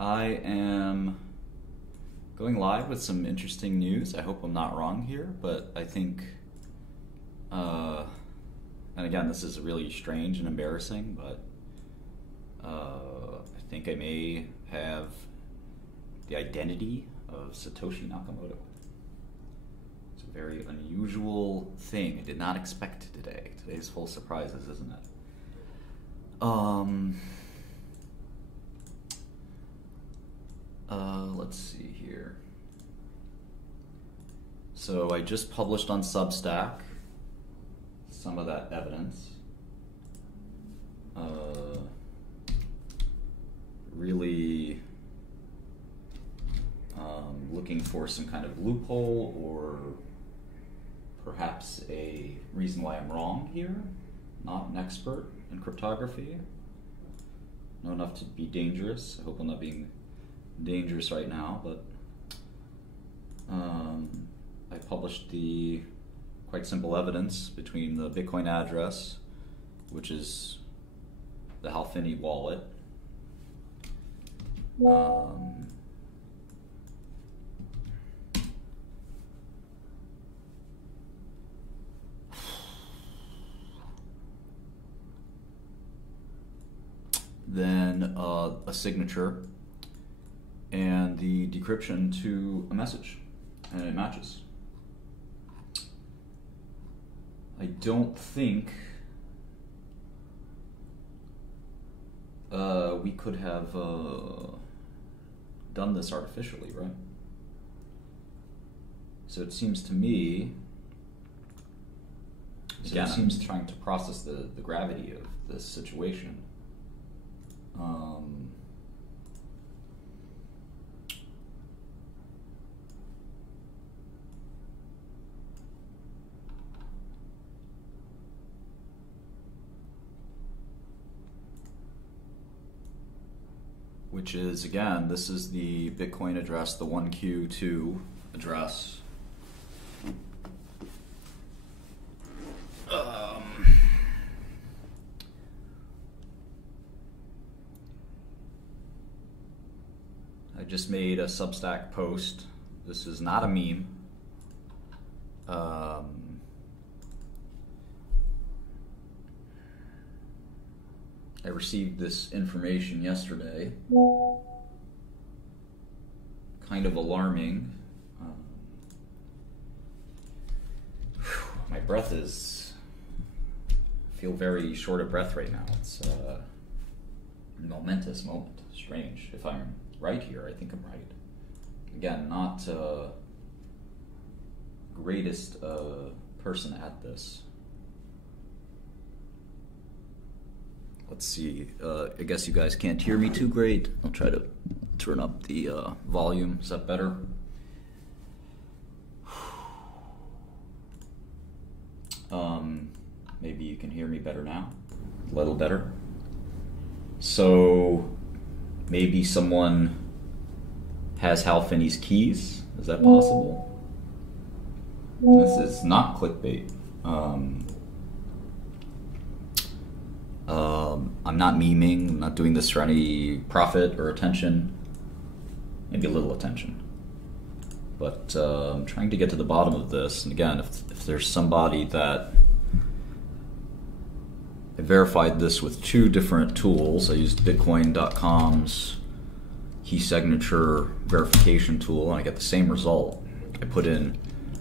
I am going live with some interesting news. I hope I'm not wrong here, but I think, and again, this is really strange and embarrassing, but I think I may have the identity of Satoshi Nakamoto. It's a very unusual thing. I did not expect today. Today's full of surprises, isn't it? Let's see here. So I just published on Substack some of that evidence. Really looking for some kind of loophole or perhaps a reason why I'm wrong here. Not an expert in cryptography. Know enough to be dangerous. I hope I'm not being dangerous right now, but I published the quite simple evidence between the Bitcoin address, which is the Halfini wallet, then a signature, and the decryption to a message, and it matches. I don't think we could have done this artificially, right? So it seems to me, again, it seems trying to process the gravity of this situation. Which is, again, this is the Bitcoin address, the 1Q2 address. I just made a Substack post. This is not a meme. I received this information yesterday. Kind of alarming. My breath is... I feel very short of breath right now. It's a momentous moment. Strange. If I'm right here, I think I'm right. Again, not greatest person at this. Let's see, I guess you guys can't hear me too great. I'll try to turn up the volume. Is that better? Maybe you can hear me better now. A little better. So maybe someone has Halfini's keys. Is that possible? This is not clickbait. I'm not memeing, I'm not doing this for any profit or attention, maybe a little attention. But I'm trying to get to the bottom of this, and again, if there's somebody that... I verified this with two different tools. I used Bitcoin.com's key signature verification tool, and I get the same result. I put in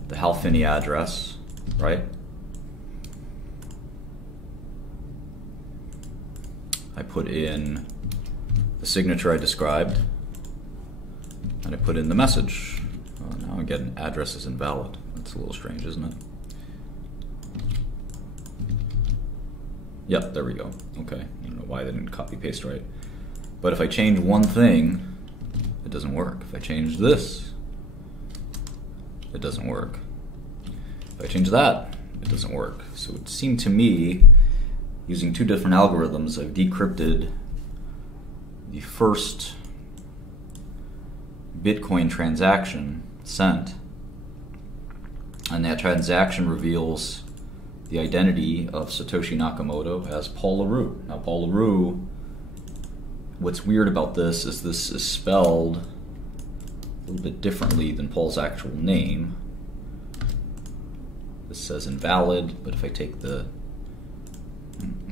the Halfini address, right? I put in the signature I described, and I put in the message. Now I get an address is invalid. That's a little strange, isn't it? Yep, there we go. Okay, I don't know why they didn't copy paste right. But if I change one thing, it doesn't work. If I change this, it doesn't work. If I change that, it doesn't work. So it seemed to me, using two different algorithms, I've decrypted the first Bitcoin transaction sent, and that transaction reveals the identity of Satoshi Nakamoto as Paul LaRue. Now, Paul LaRue what's weird about this is spelled a little bit differently than Paul's actual name. This says invalid, but if I take the...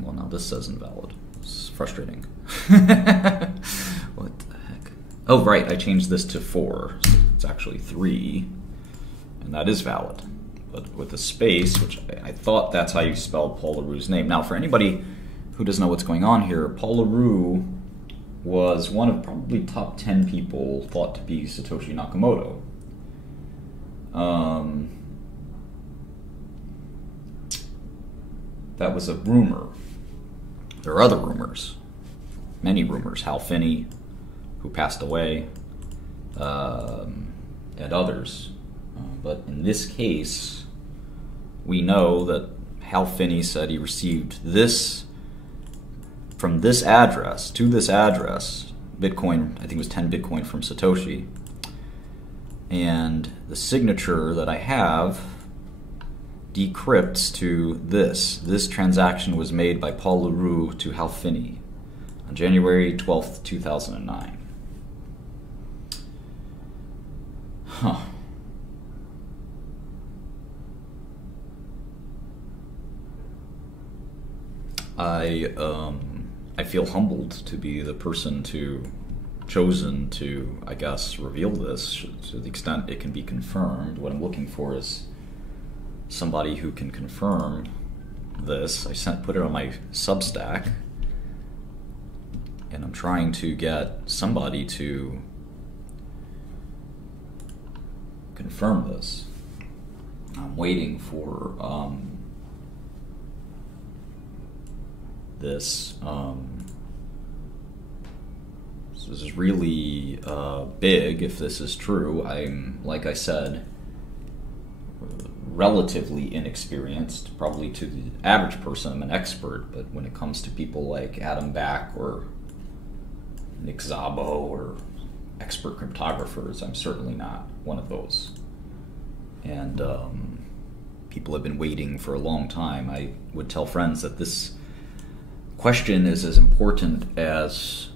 Well, now this says invalid. It's frustrating. What the heck? Oh, right, I changed this to 4. So it's actually 3, and that is valid. But with a space, which I thought that's how you spelled Paul LaRue's name. Now, for anybody who doesn't know what's going on here, Paul LaRue was one of probably top 10 people thought to be Satoshi Nakamoto. That was a rumor. There are other rumors, many rumors. Hal Finney, who passed away, and others. But in this case, we know that Hal Finney said he received this from this address to this address, Bitcoin, I think it was 10 Bitcoin from Satoshi. And the signature that I have decrypts to this. This transaction was made by Paul LaRue to Hal Finney on January 12th, 2009. Huh. I feel humbled to be the person chosen to, I guess, reveal this to the extent it can be confirmed. What I'm looking for is somebody who can confirm this. I put it on my Substack, and I'm trying to get somebody to confirm this. I'm waiting for this. This is really big if this is true. I'm, like I said, relatively inexperienced. Probably to the average person, I'm an expert, but when it comes to people like Adam Back or Nick Szabo or expert cryptographers, I'm certainly not one of those. And people have been waiting for a long time. I would tell friends that this question is as important as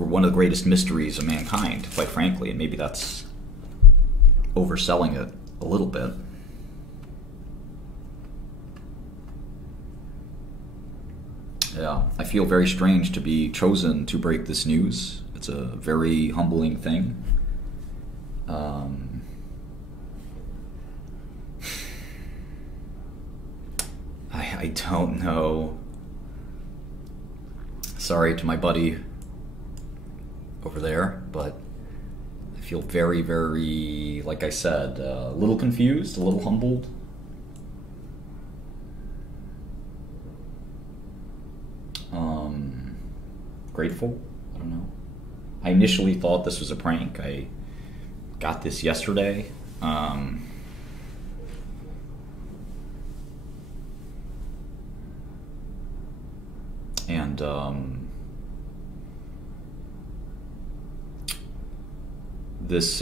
one of the greatest mysteries of mankind, quite frankly, and maybe that's overselling it a little bit. Yeah, I feel very strange to be chosen to break this news. It's a very humbling thing. I don't know. Sorry to my buddy over there, but I feel very, very, like I said, a little confused, a little humbled. Grateful. I don't know. I initially thought this was a prank. I got this yesterday. This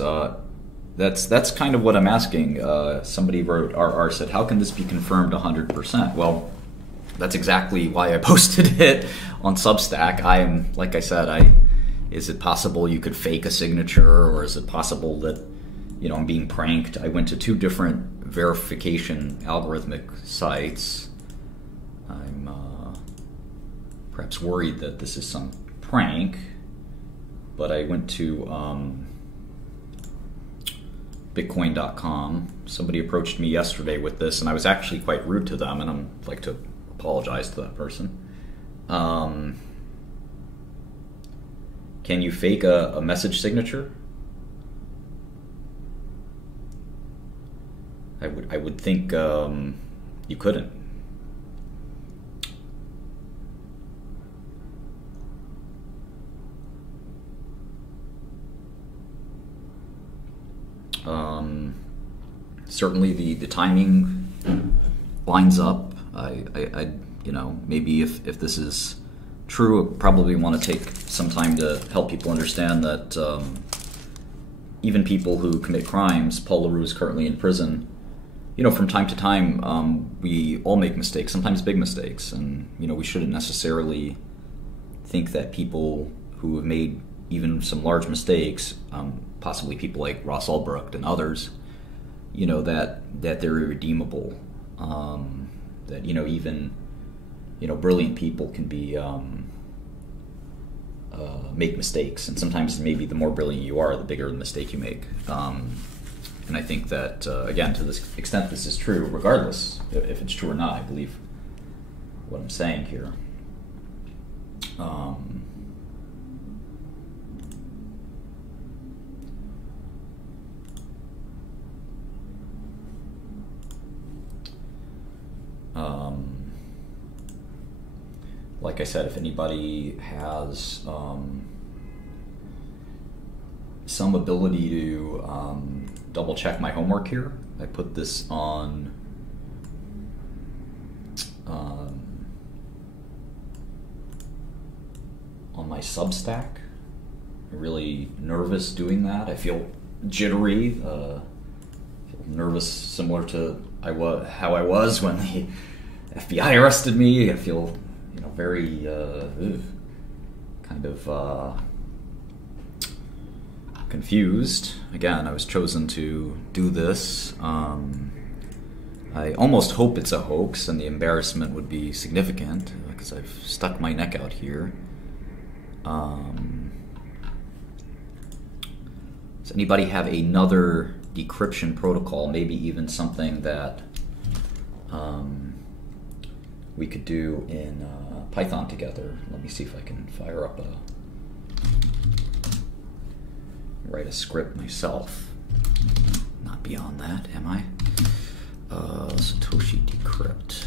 that's kind of what I'm asking. Somebody wrote, RR said, how can this be confirmed 100%? Well, that's exactly why I posted it on Substack. I'm, like I said, is it possible you could fake a signature, or is it possible that, you know, I'm being pranked? I went to 2 different verification algorithmic sites. I'm perhaps worried that this is some prank, but I went to Bitcoin.com. Somebody approached me yesterday with this, and I was actually quite rude to them, and I'd like to apologize to that person. Can you fake a message signature? I would think you couldn't. Certainly the timing lines up. I you know, maybe if this is true, I probably want to take some time to help people understand that even people who commit crimes, Paul LaRue is currently in prison you know, from time to time, we all make mistakes, sometimes big mistakes, and, you know, we shouldn't necessarily think that people who have made even some large mistakes, possibly people like Ross Ulbricht and others, you know, that they're irredeemable. That, you know, even, you know, brilliant people can be make mistakes, and sometimes maybe the more brilliant you are, the bigger the mistake you make. And I think that, again, to this extent this is true, regardless if it's true or not, I believe what I'm saying here. Like I said, if anybody has some ability to double check my homework here, I put this on my Substack. I'm really nervous doing that. I feel jittery, feel nervous, similar to how I was when the FBI arrested me. I feel, you know, very kind of confused. Again, I was chosen to do this. I almost hope it's a hoax, and the embarrassment would be significant because I've stuck my neck out here. Does anybody have another decryption protocol, maybe even something that we could do in Python together? Let me see if I can fire up write a script myself. Not beyond that, am I? Satoshi decrypt.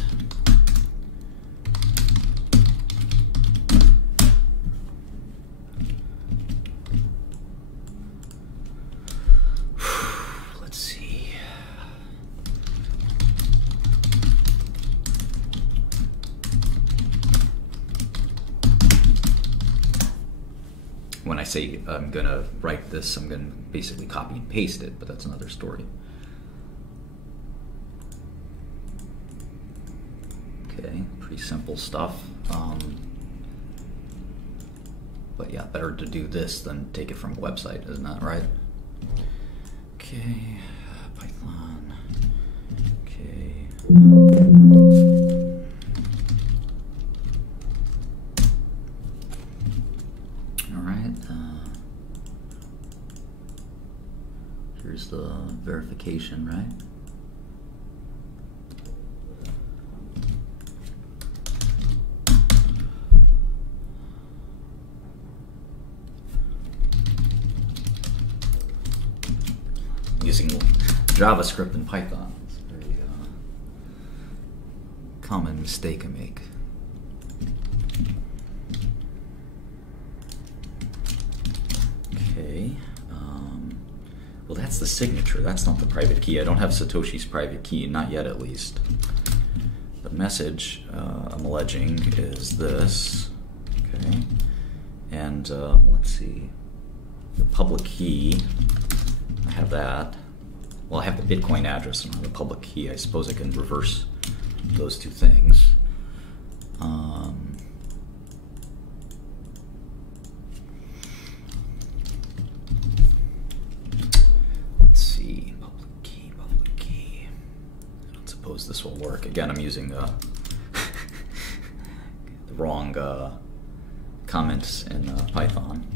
Let's see. When I say I'm gonna write this, I'm gonna basically copy and paste it, but that's another story. Okay, pretty simple stuff. But yeah, better to do this than take it from a website, isn't that right? Okay, Python. Okay. Here's the verification, right? Using JavaScript and Python. It's a very common mistake I make. Okay. Well, that's the signature. That's not the private key. I don't have Satoshi's private key, not yet at least. The message I'm alleging is this. Okay. And let's see. The public key, I have that. Well, I have the Bitcoin address and the public key. I suppose I can reverse those two things. Let's see, public key. I don't suppose this will work. Again, I'm using the wrong comments in Python.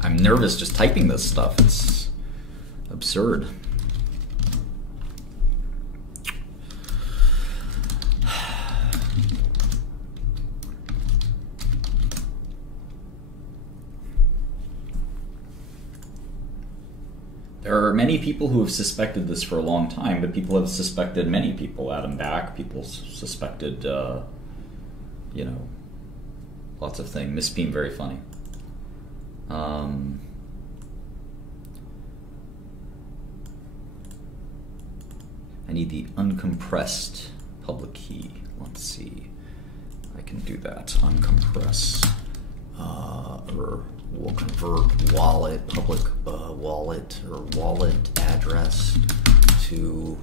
I'm nervous just typing this stuff. It's absurd. There are many people who have suspected this for a long time, but people have suspected many people. Adam Back, people suspected, you know, lots of things. Miss Beam, very funny. I need the uncompressed public key. Let's see. I can do that. Uncompress. Or we'll convert wallet, public wallet, or wallet address to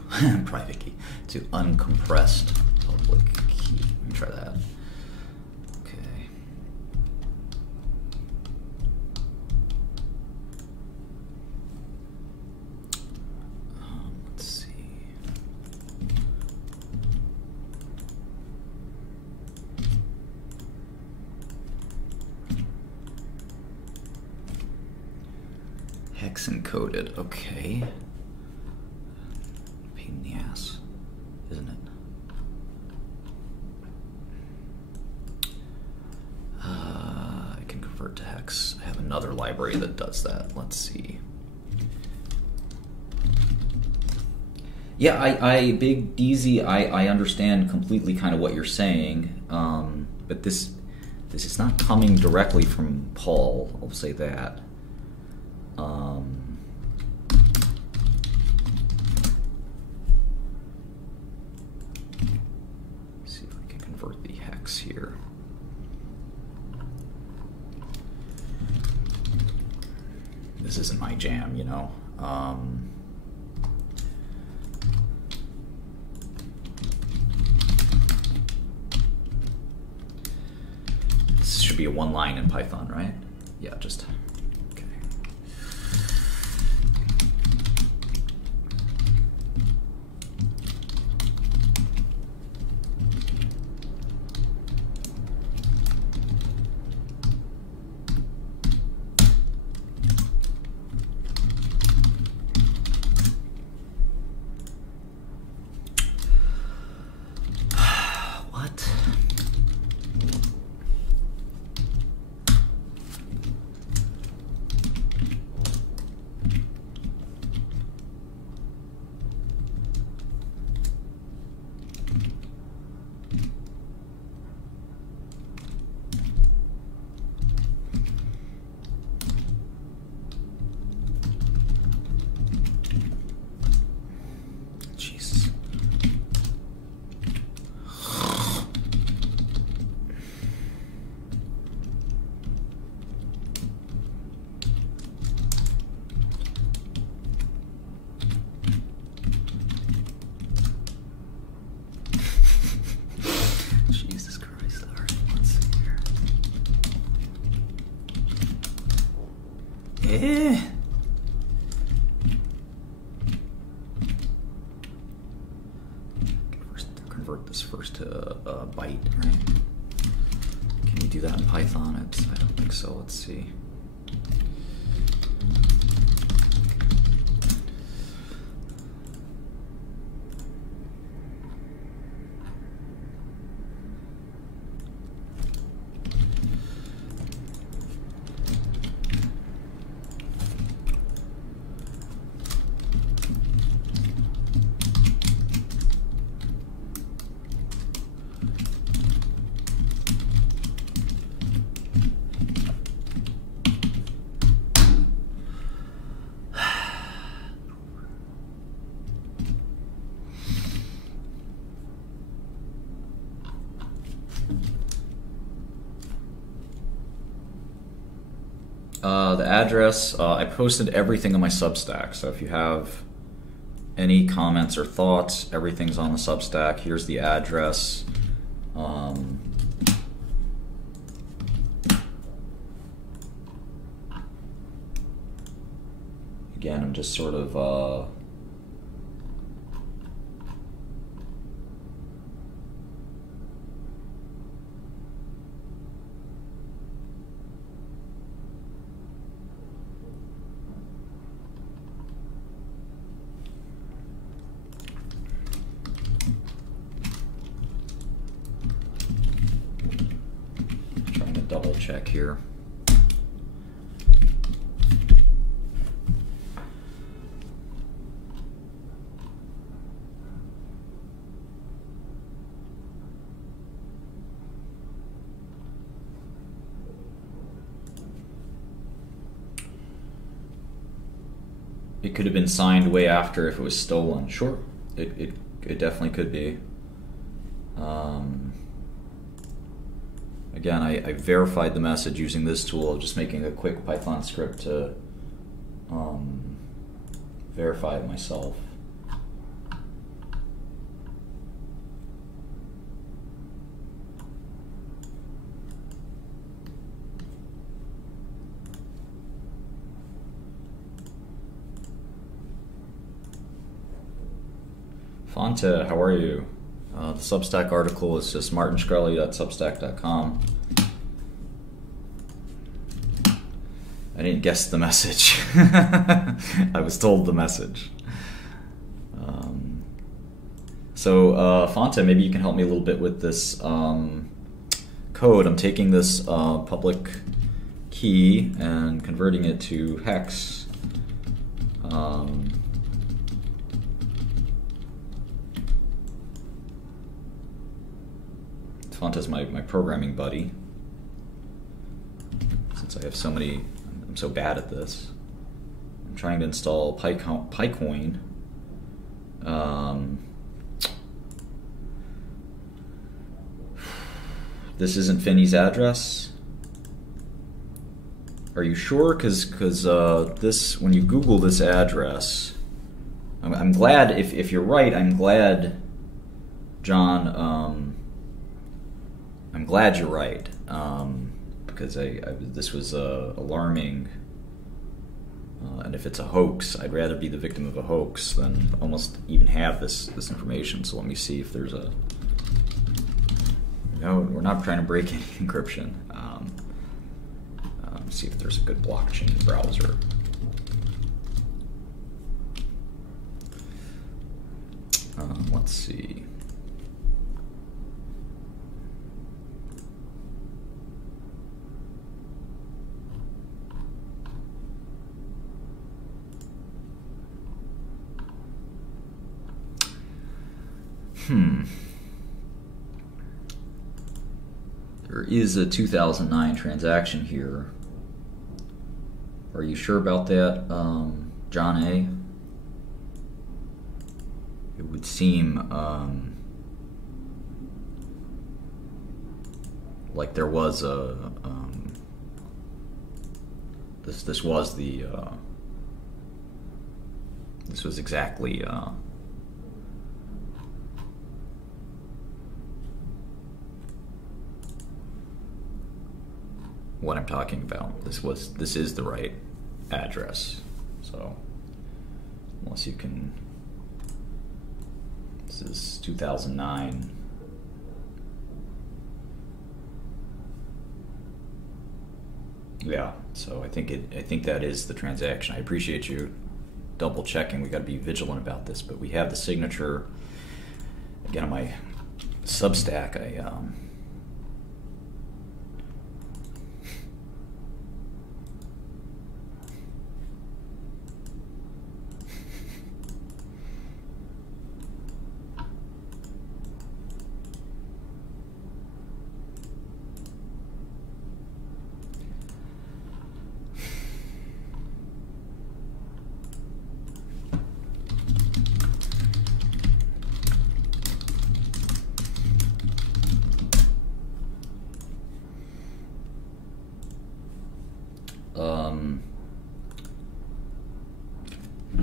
private key to uncompressed public key. Let me try that. Okay. Let's see. Hex encoded. Okay. Pain in the ass, isn't it? I can convert to hex. I have another library that does that. Let's see. Yeah, I Big DZ, I understand completely kind of what you're saying, but this is not coming directly from Paul. I'll say that. See if I can convert the hex here. This isn't my jam, you know. This should be a one line in Python, right? Yeah, just. Convert this first to a byte, right? Can you do that in Python? I don't think so. Let's see. The address, I posted everything on my Substack, so if you have any comments or thoughts, everything's on the Substack. Here's the address. Again, I'm just sort of double check here. it could have been signed way after if it was stolen. Sure, it definitely could be. Again, I verified the message using this tool, just making a quick Python script to verify it myself. Fonte, how are you? The Substack article is just martinshkreli.substack.com. I didn't guess the message. I was told the message. So Fonte, maybe you can help me a little bit with this code. I'm taking this public key and converting it to hex. Fonte's my programming buddy. Since I have so many, I'm so bad at this. I'm trying to install PyCoin. This isn't Finney's address. Are you sure? Because this, when you Google this address, I'm glad if you're right. I'm glad, John. I'm glad you're right, because this was alarming, and if it's a hoax, I'd rather be the victim of a hoax than almost even have this information. So let me see if there's a... No, we're not trying to break any encryption. See if there's a good blockchain browser. Let's see. There is a 2009 transaction here. Are you sure about that, John A? It would seem like there was a this was the this was exactly what I'm talking about. This is the right address. So unless you can, this is 2009. Yeah, so I think that is the transaction. I appreciate you double checking. We got to be vigilant about this, but we have the signature again on my Substack.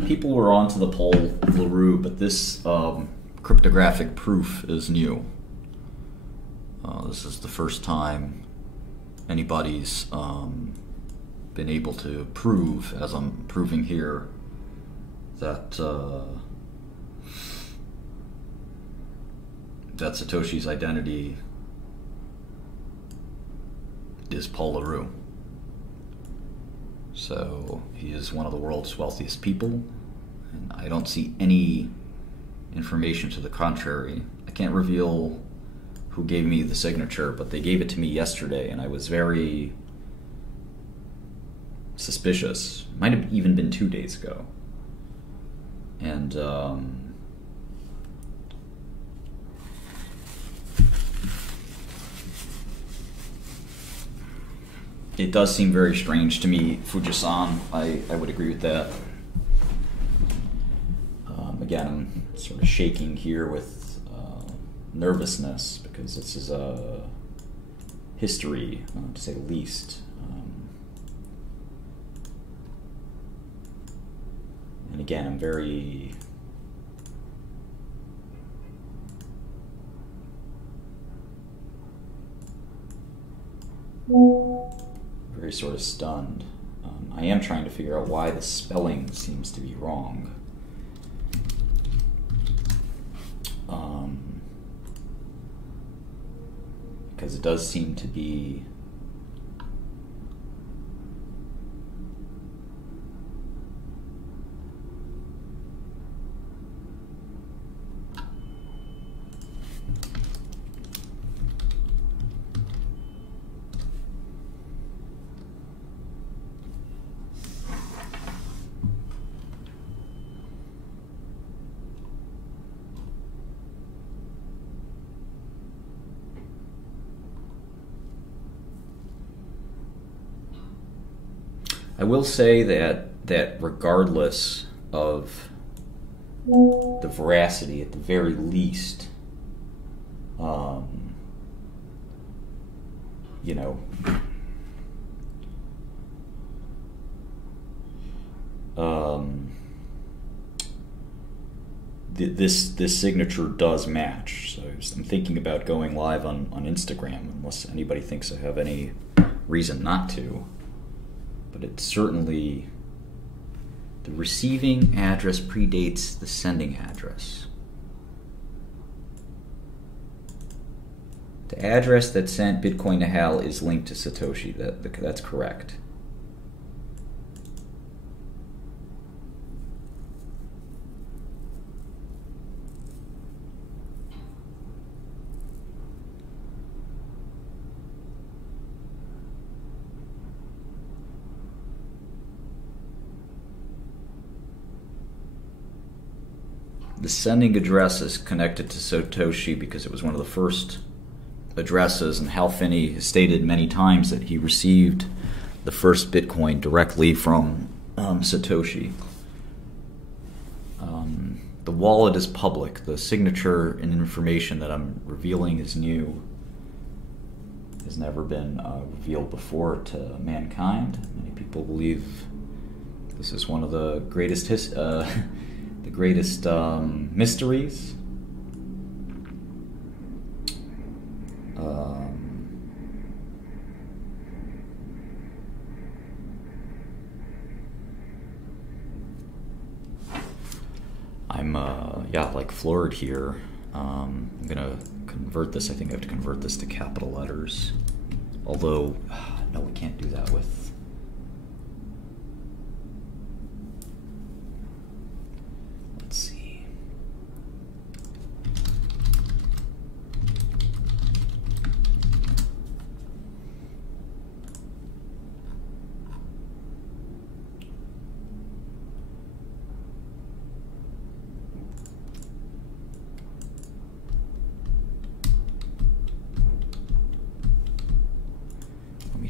People were onto the Paul LaRue, but this cryptographic proof is new. This is the first time anybody's been able to prove, as I'm proving here, that that Satoshi's identity is Paul LaRue. So he is one of the world's wealthiest people, and I don't see any information to the contrary. I can't reveal who gave me the signature, but they gave it to me yesterday, and I was very suspicious. Might have even been 2 days ago. And it does seem very strange to me, Fujisan. I would agree with that. again, I'm sort of shaking here with nervousness because this is a history, to say the least. And again, I'm very sort of stunned. I am trying to figure out why the spelling seems to be wrong. Because it does seem to be I will say that regardless of the veracity, at the very least, you know, this signature does match. So I'm thinking about going live on Instagram, unless anybody thinks I have any reason not to. But it's certainly, the receiving address predates the sending address. The address that sent Bitcoin to Hal is linked to Satoshi. That's correct. The sending address is connected to Satoshi because it was one of the first addresses, and Hal Finney has stated many times that he received the first Bitcoin directly from Satoshi. The wallet is public. The signature and information that I'm revealing is new. Has never been revealed before to mankind. Many people believe this is one of the greatest mysteries. I'm like floored here. I'm gonna convert this. I think I have to convert this to capital letters. Although, no, we can't do that with. Let's see.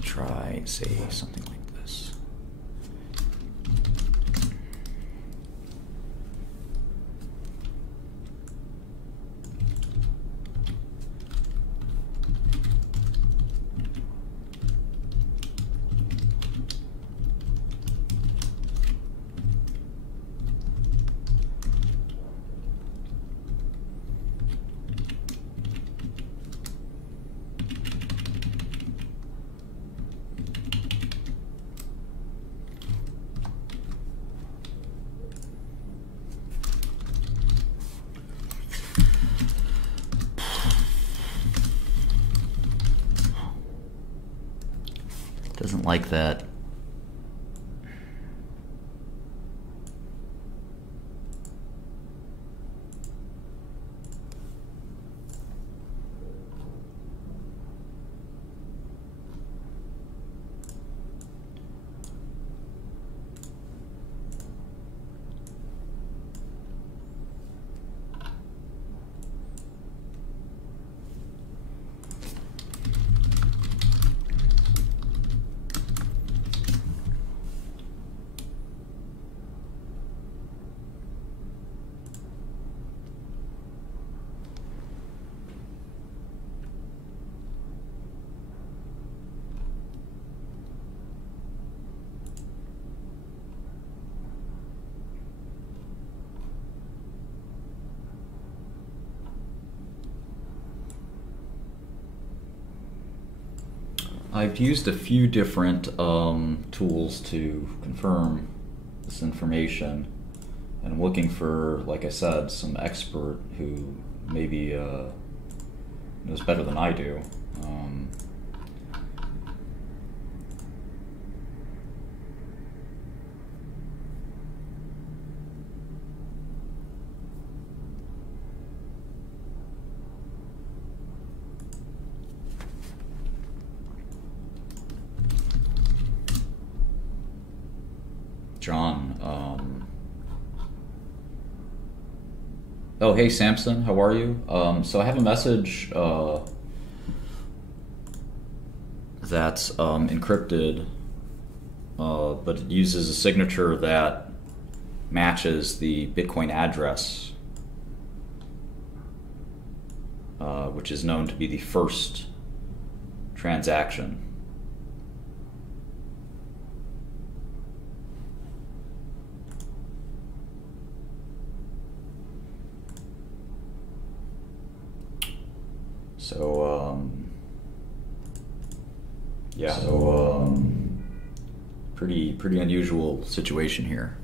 Try, say something like this. Doesn't like that. I've used a few different tools to confirm this information, and I'm looking for, like I said, some expert who maybe knows better than I do. John. Oh, hey, Samson, how are you? So I have a message that's encrypted, but it uses a signature that matches the Bitcoin address, which is known to be the first transaction. So, yeah, pretty unusual situation here.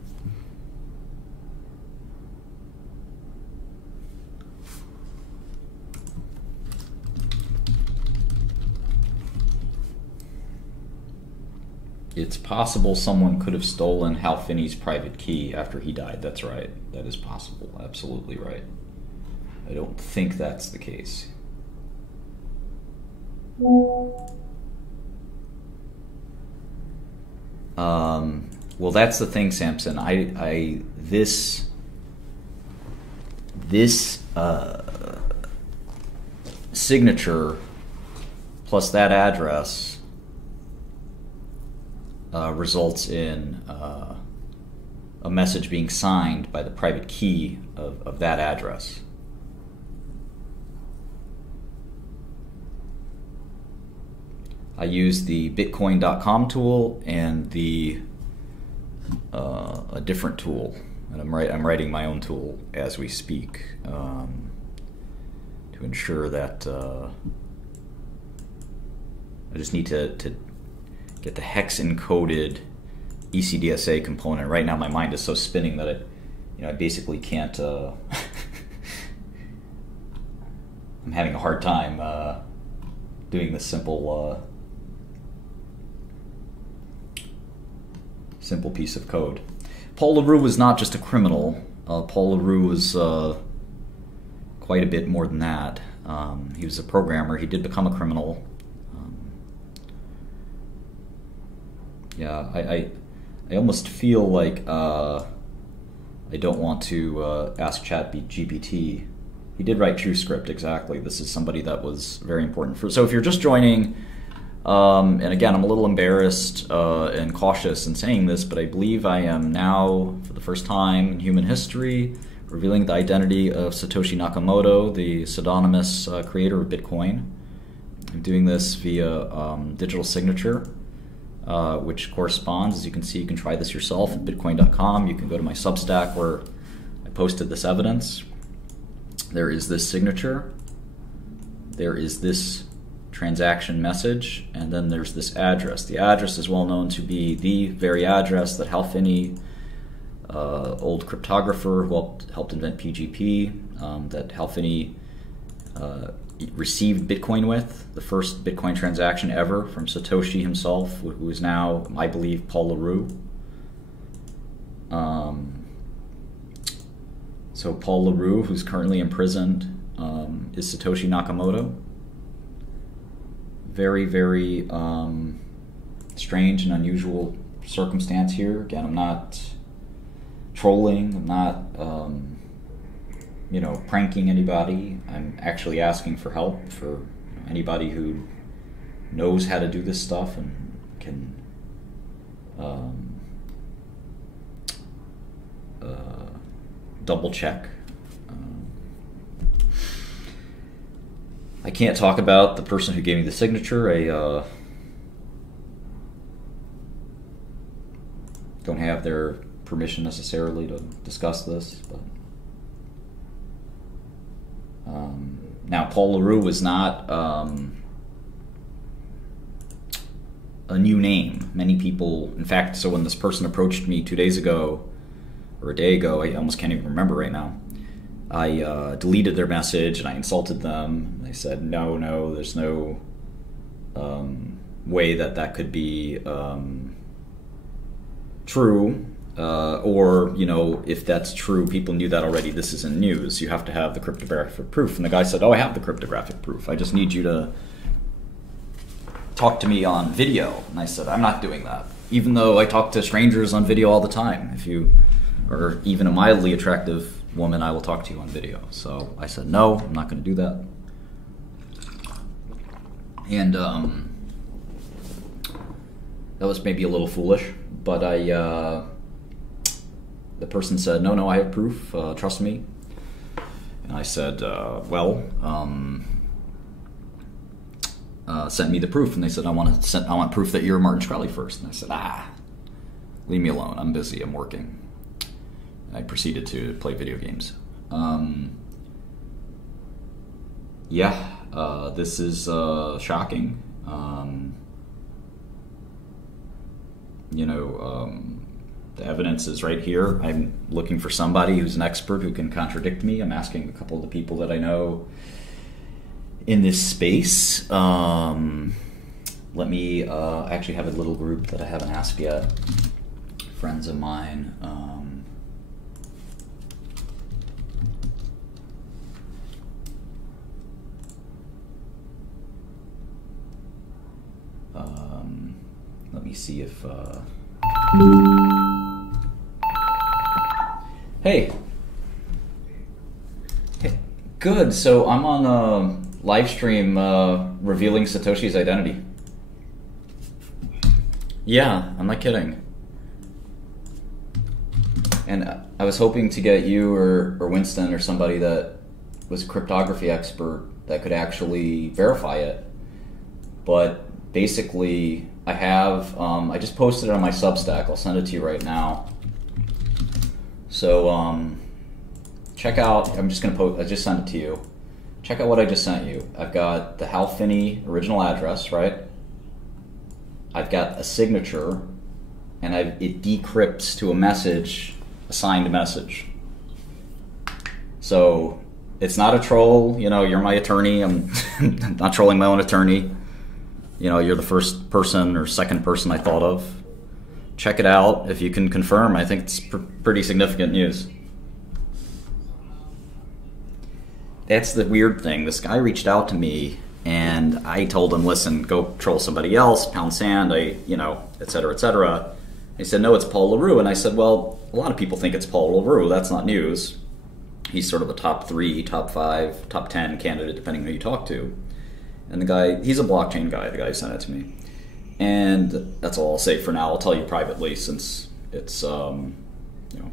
It's possible someone could have stolen Hal Finney's private key after he died. That's right. That is possible. Absolutely right. I don't think that's the case. Well, that's the thing, Samson. This signature plus that address results in a message being signed by the private key of that address. I use the Bitcoin.com tool and a different tool, and I'm writing my own tool as we speak to ensure that I just need to get the hex encoded ECDSA component. Right now, my mind is so spinning that I basically can't. I'm having a hard time doing this simple piece of code. Paul LaRue was not just a criminal. Paul LaRue was quite a bit more than that. He was a programmer. He did become a criminal. Yeah, I almost feel like I don't want to ask ChatGPT. He did write TrueScript, exactly. This is somebody that was very important for. So if you're just joining, and again, I'm a little embarrassed and cautious in saying this, but I believe I am now, for the first time in human history, revealing the identity of Satoshi Nakamoto, the pseudonymous creator of Bitcoin. I'm doing this via digital signature, which corresponds, as you can see, you can try this yourself at bitcoin.com. You can go to my Substack where I posted this evidence. There is this signature. There is this transaction message, and then there's this address. The address is well known to be the very address that Hal Finney, old cryptographer who helped invent PGP, that Hal Finney received Bitcoin with, the first Bitcoin transaction ever from Satoshi himself, who is now, I believe, Paul LaRue. So Paul LaRue, who's currently imprisoned, is Satoshi Nakamoto. Very, very strange and unusual circumstance here. Again, I'm not trolling. I'm not, pranking anybody. I'm actually asking for help for anybody who knows how to do this stuff and can double check. I can't talk about the person who gave me the signature. I don't have their permission necessarily to discuss this. But now, Paul LaRue was not a new name. Many people, in fact, so when this person approached me 2 days ago, or a day ago, I almost can't even remember right now, I deleted their message and I insulted them. They said, no, there's no way that could be true. Or, you know, if that's true, people knew that already, this isn't news. You have to have the cryptographic proof. And the guy said, oh, I have the cryptographic proof. I just need you to talk to me on video. And I said, I'm not doing that. Even though I talk to strangers on video all the time. If you are even a mildly attractive woman, I will talk to you on video. So I said, no, I'm not going to do that. And that was maybe a little foolish, but the person said, no, I have proof, trust me. And I said, send me the proof. And they said, I want proof that you're Martin Shkreli first. And I said, leave me alone, I'm busy, I'm working. I proceeded to play video games. This is shocking. The evidence is right here. I'm looking for somebody who's an expert who can contradict me. I'm asking a couple of the people that I know in this space. Let me actually have a little group that I haven't asked yet. Friends of mine. Let me see if... Hey, good. So I'm on a live stream revealing Satoshi's identity. Yeah, I'm not kidding. And I was hoping to get you or Winston or somebody that was a cryptography expert that could actually verify it. But basically, I have, I just posted it on my Substack. I'll send it to you right now. So check out, I'm just going to post, I just sent it to you. Check out what I just sent you. I've got the Hal Finney original address, right? I've got a signature, and it decrypts to a message, a signed message. So it's not a troll, you know, you're my attorney, I'm not trolling my own attorney. You know, you're the first person or second person I thought of. Check it out. If you can confirm, I think it's pretty significant news. That's the weird thing. This guy reached out to me, and I told him, listen, go troll somebody else, pound sand, et cetera, et cetera. He said, no, it's Paul LaRue. And I said, well, a lot of people think it's Paul LaRue. That's not news. He's sort of a top 3, top 5, top 10 candidate, depending who you talk to. And the guy, he's a blockchain guy, the guy who sent it to me. And that's all I'll say for now. I'll tell you privately since it's,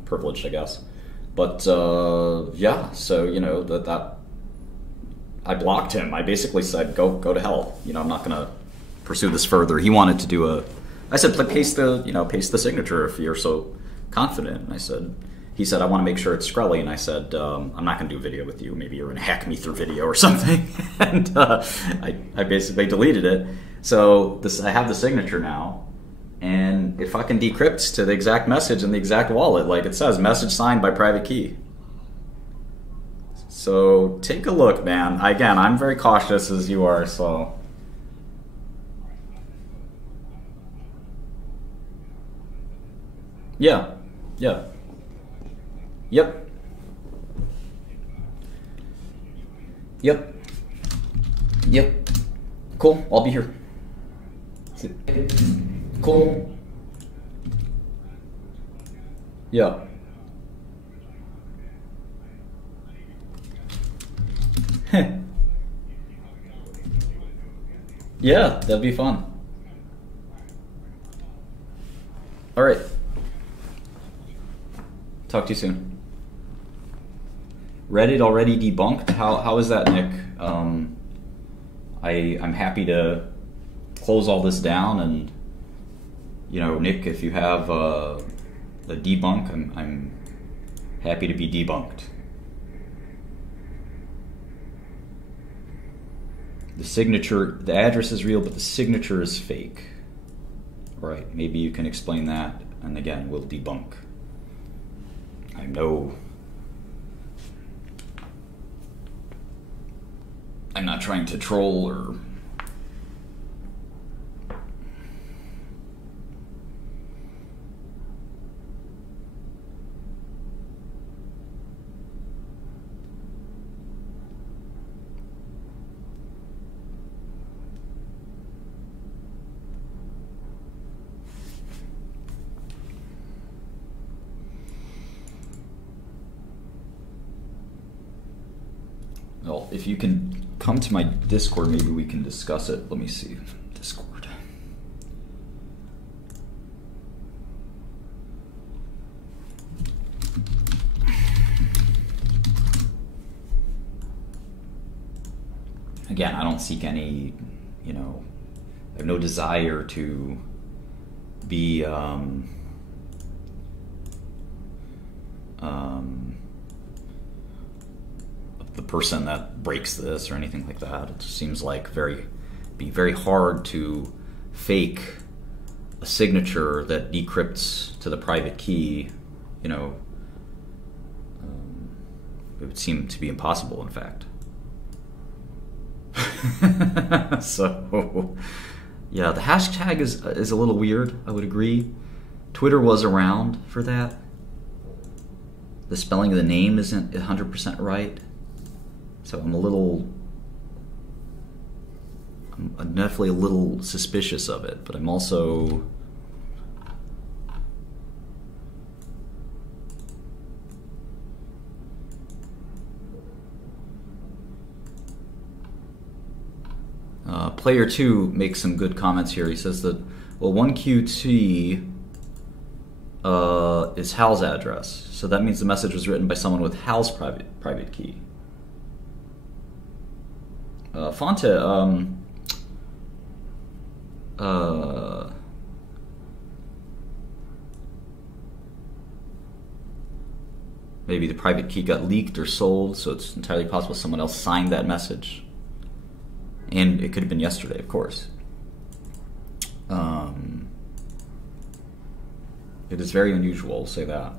privileged, I guess. But, yeah, so, that I blocked him. I basically said, go to hell. I'm not going to pursue this further. He wanted to do I said, paste the signature if you're so confident. And he said, I want to make sure it's Shkreli. And I said, I'm not going to do a video with you. Maybe you're going to hack me through video or something. And I basically deleted it. So I have the signature now. And it fucking decrypts to the exact message in the exact wallet. Like it says, message signed by private key. So take a look, man. Again, I'm very cautious as you are, so... Yeah. Yep. Cool, I'll be here. Cool. Yeah. Yeah, that'd be fun. All right. Talk to you soon. Reddit already debunked? How is that, Nick? I'm happy to close all this down, and Nick, if you have a debunk, I'm happy to be debunked. The address is real, but the signature is fake. Right, maybe you can explain that, and again, we'll debunk. I know I'm not trying to troll or well, if you can come to my Discord, maybe we can discuss it. Let me see. Discord. Again, I don't seek any, I have no desire to be, the person that breaks this or anything like that. It just seems like be very hard to fake a signature that decrypts to the private key. It would seem to be impossible, in fact. So, yeah, the hashtag is a little weird, I would agree. Twitter was around for that. The spelling of the name isn't 100% right. So I'm definitely a little suspicious of it, but I'm also Player 2 makes some good comments here. He says that, well, 1QT is Hal's address, so that means the message was written by someone with Hal's private key. Fonte, maybe the private key got leaked or sold, so it's entirely possible someone else signed that message. And it could have been yesterday, of course. It is very unusual, I'll say that.